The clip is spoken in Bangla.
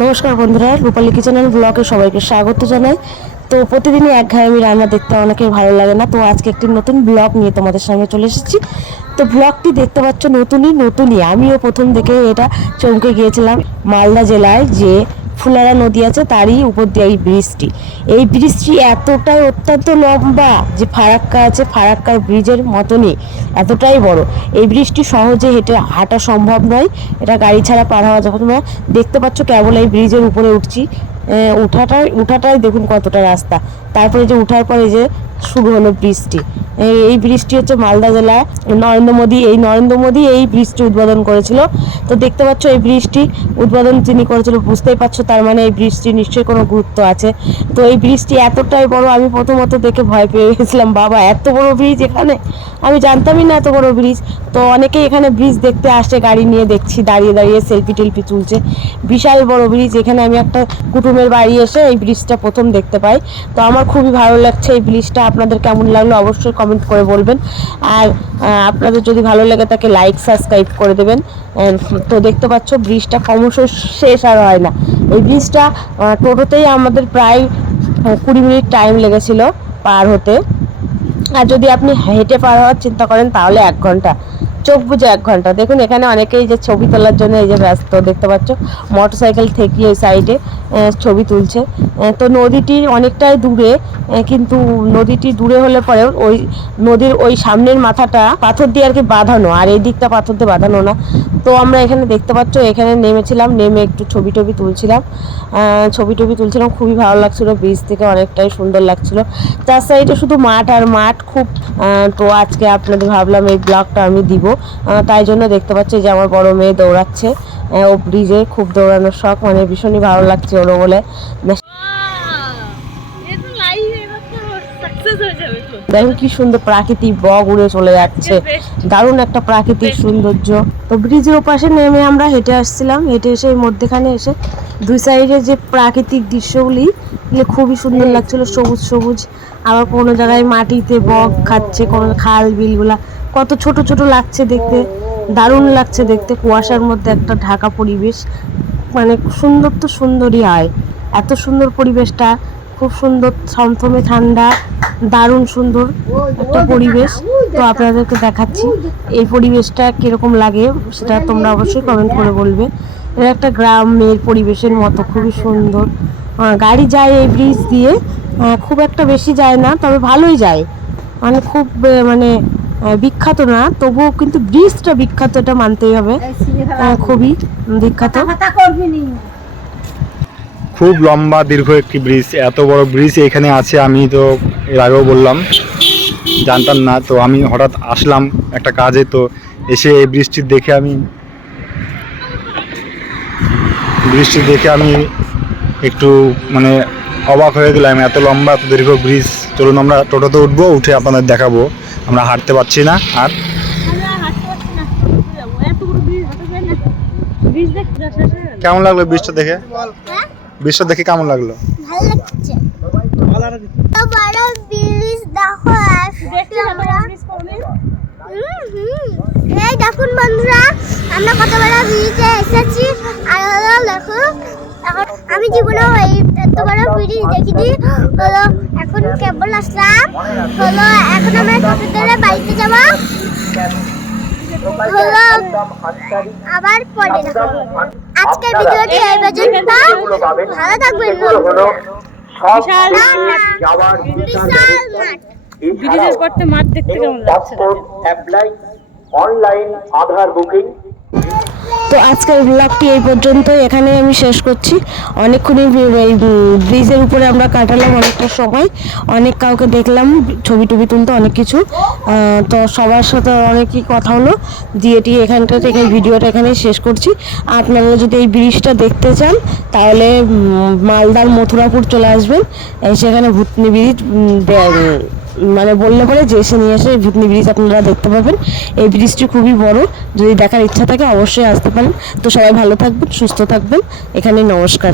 নমস্কার বন্ধুরা, রূপালী কিচেন ব্লগে সবাইকে স্বাগত জানাই। তো প্রতিদিনই একঘেয়েমি রান্না দেখতে অনেকের ভালো লাগে না, তো আজকে একটি নতুন ব্লগ নিয়ে তোমাদের সামনে চলে এসেছি। তো ব্লগটি দেখতে পাচ্ছ নতুনই আমিও প্রথম দেখে এটা চমকে গিয়েছিলাম। মালদা জেলায় যে ফুলারা নদী আছে তারই উপর দিয়ে এই ব্রিজটি এতটাই অত্যন্ত লম্বা যে ফারাক্কা আছে, ফারাক্কার ব্রিজের মতনই এতটাই বড়। এই ব্রিজটি সহজে হাঁটা সম্ভব নয়, এটা গাড়ি ছাড়া পার হওয়া যখন দেখতে পাচ্ছ। কেবল এই ব্রিজের উপরে উঠছি, উঠাটাই দেখুন কতটা রাস্তা। তারপরে যে উঠার পরে যে শুরু হলো ব্রিজটি। এই ব্রিজটি হচ্ছে মালদা জেলা নরেন্দ্র মোদী এই ব্রিজটি উদ্বোধন করেছিল। তো দেখতে পাচ্ছ এই ব্রিজটি উদ্বোধন যিনি করেছিল, বুঝতেই পারছো তার মানে এই ব্রিজটি নিশ্চয়ই কোনো গুরুত্ব আছে। তো এই ব্রিজটি এতটাই বড়, আমি প্রথমত দেখে ভয় পেয়ে গেছিলাম, বাবা এত বড় ব্রিজ এখানে, আমি জানতামই না এত বড় ব্রিজ। তো অনেকেই এখানে ব্রিজ দেখতে আসছে, গাড়ি নিয়ে দেখছি দাঁড়িয়ে দাঁড়িয়ে সেলফি টেলফি তুলছে। বিশাল বড় ব্রিজ, এখানে আমি একটা কুটুমের বাড়ি এসে এই ব্রিজটা প্রথম দেখতে পাই। তো আমার খুবই ভালো লাগছে এই ব্রিজটা। আপনাদের কেমন লাগলো অবশ্যই কমেন্ট করে বলবেন, আর আপনাদের যদি ভালো লাগে তাকে লাইক সাবস্ক্রাইব করে দেবেন। তো দেখতে পাচ্ছ ব্রিজটা ক্রমশ শেষ আর হয় না। এই ব্রিজটা টোটোতেই আমাদের প্রায় 20 মিনিট টাইম লেগেছিল পার হতে, আর যদি আপনি হেঁটে পার হওয়ার চিন্তা করেন তাহলে 1 ঘন্টা, চোখ বুঝে 1 ঘন্টা। দেখুন এখানে অনেকেই যে ছবি তোলার জন্য এই যে ব্যস্ত, দেখতে পাচ্ছ মোটরসাইকেল থেকে ওই সাইডে ছবি তুলছে। তো নদীটি অনেকটাই দূরে, কিন্তু নদীটি দূরে হলে পরেও ওই নদীর ওই সামনের মাথাটা পাথর দিয়ে আর কি বাঁধানো, আর এই দিকটা পাথর দিয়ে বাঁধানো না। তো আমরা এখানে দেখতে পাচ্ছ, এখানে নেমেছিলাম, নেমে একটু ছবি টবি তুলছিলাম। খুবই ভালো লাগছিল, ব্রিজ থেকে অনেকটাই সুন্দর লাগছিল। চার সাইডে শুধু মাঠ আর মাঠ খুব। তো আজকে আপনাদের ভাবলাম এই ব্লগটা আমি দিব, তাই জন্য দেখতে পাচ্ছি যে আমার বড় মেয়ে দৌড়াচ্ছে। ও ব্রিজে খুব দৌড়ানোর শখ, মানে ভীষণই ভালো লাগছে ওরও বলে। দেখুন কি সুন্দর প্রাকৃতিক, বগ উড়ে চলে যাচ্ছে, দারুণ একটা প্রাকৃতিক সৌন্দর্য। তো ব্রিজের ওপাশে নেমে আমরা হেঁটে আসছিলাম, হেঁটে এসে মধ্যখানে এসে দুই সাইডে যে প্রাকৃতিক দৃশ্যগুলি খুবই সুন্দর লাগছিল, সবুজ সবুজ। আবার কোনো জায়গায় মাটিতে বক খাচ্ছে, কোনো খাল বিলগুলা কত ছোট ছোট লাগছে দেখতে, দারুণ লাগছে দেখতে। কুয়াশার মধ্যে একটা ঢাকা পরিবেশ, মানে সুন্দর তো সুন্দরই হয়। এত সুন্দর পরিবেশটা, খুব সুন্দর, থমথমে ঠান্ডা, দারুণ সুন্দর একটা পরিবেশ। তো আপনাদেরকে দেখাচ্ছি এই পরিবেশটা কিরকম লাগে, সেটা তোমরা অবশ্যই কমেন্ট করে বলবে। এটা একটা গ্রামের পরিবেশের মতো, খুবই সুন্দর। গাড়ি যায় এই ব্রিজ দিয়ে, খুব একটা বেশি যায় না, তবে ভালোই যায়। মানে খুব মানে বিখ্যাত না, তবুও কিন্তু ব্রিজটা বিখ্যাত, এটা মানতেই হবে, খুবই বিখ্যাত। খুব লম্বা দীর্ঘ একটি ব্রিজ, এত বড় ব্রিজ এখানে আছে আমি তো এর আগেও বললাম, জানতাম না। তো আমি হঠাৎ আসলাম একটা কাজে, তো এসে এই ব্রিজটি দেখে আমি একটু মানে অবাক হয়ে গেলাম, এত লম্বা এত দীর্ঘ ব্রিজ। চলুন আমরা টোটোতে উঠবো, উঠে আপনাদের দেখাবো। আমরা হাঁটতে পারছি না। আর কেমন লাগলো ব্রিজটা দেখে? ব্রিজটা দেখে কেমন লাগলো? ভালো লাগছে। বড় ব্রিজ দেখো, এই দেখুন বন্ধুরা, আমরা কত বড় ব্রিজে এসেছি। আর হলো দেখো, এখন আমি জীবনে এত বড় ব্রিজ দেখিনি। হলো এখন কেবল আসলাম, হলো এখন আমরা টোটো ধরে বাড়িতে যাবো, হলো আবার পরে দেখাবো। আজকের ভিডিওটি এই পর্যন্ত, ভালো থাকবেন। ব্রিজের পথে মাঠ দেখতে কেমন লাগছে? অনলাইন আধার বুকিং। তো আজকের ব্লগটি এই পর্যন্ত, এখানে আমি শেষ করছি। অনেকক্ষণই এই ব্রিজের উপরে আমরা কাটালাম, অনেকটা সময়, অনেক কাউকে দেখলাম, ছবি টবি তুলতে, অনেক কিছু। তো সবার সাথে অনেকই কথা হলো, এখানে ভিডিওটা এখানেই শেষ করছি। আপনারা যদি এই ব্রিজটা দেখতে চান তাহলে মালদার মথুরাপুর চলে আসবেন, সেখানে ভূতনি ব্রিজ মানে বললে পরে যে এসে নিয়ে এসে ভূতনি ব্রিজ আপনারা দেখতে পাবেন। এই ব্রিজটি খুবই বড়, যদি দেখার ইচ্ছা থাকে অবশ্যই আসতে পারেন। তো সবাই ভালো থাকবেন, সুস্থ থাকবেন, এখানে নমস্কার।